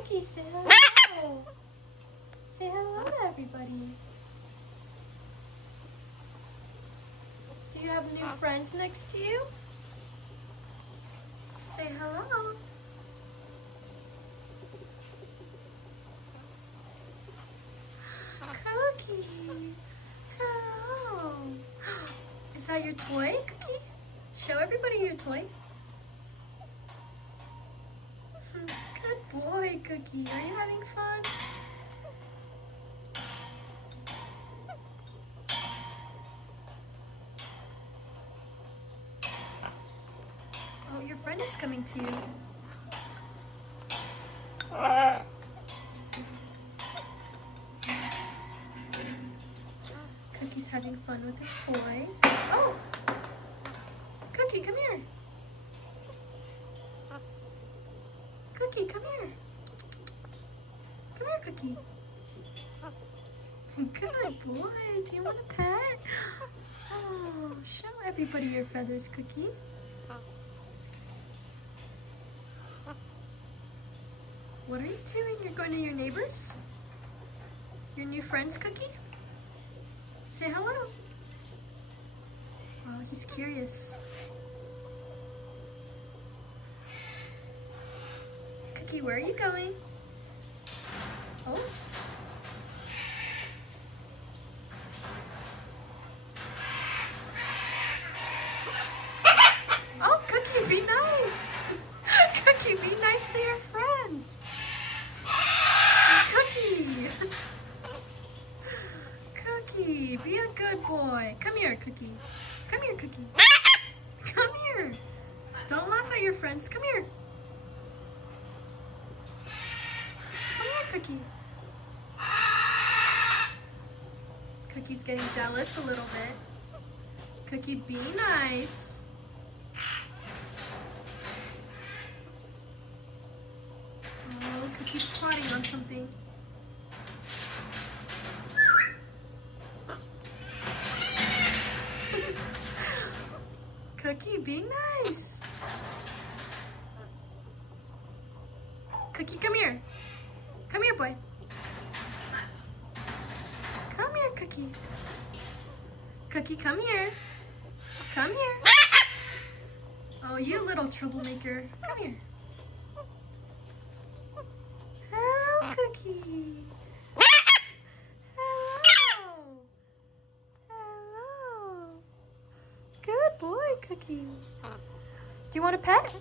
Cookie, say hello. Say hello to everybody. Do you have new friends next to you? Say hello. Cookie. Hello. Is that your toy, Cookie? Show everybody your toy. Good boy, Cookie. Are you having fun? Oh, your friend is coming to you. Cookie's having fun with his toy. Oh! Cookie, come here. Cookie, come here. Come here, Cookie. Good boy. Do you want a pet? Oh, show everybody your feathers, Cookie. What are you doing? You're going to your neighbors? Your new friends, Cookie? Say hello. Oh, he's curious. Cookie, where are you going? Oh. Oh, Cookie, be nice. Cookie, be nice to your friends. Cookie. Cookie, be a good boy. Come here, Cookie. Come here, Cookie. Come here. Don't laugh at your friends. Come here. Come here, Cookie. Cookie's getting jealous a little bit. Cookie, be nice. Oh, Cookie's plotting on something. Cookie, be nice. Cookie, come here. Come here, boy. Come here, Cookie. Cookie, come here. Come here. Oh, you little troublemaker. Come here. Hello, Cookie. Hello. Hello. Good boy, Cookie. Do you want a pet?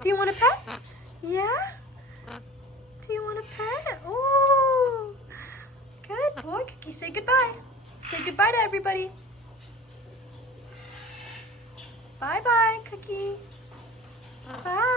Do you want a pet? Yeah? Do you want a pet? Oh, good boy, Cookie. Say goodbye. Say goodbye to everybody. Bye-bye, Cookie. Bye.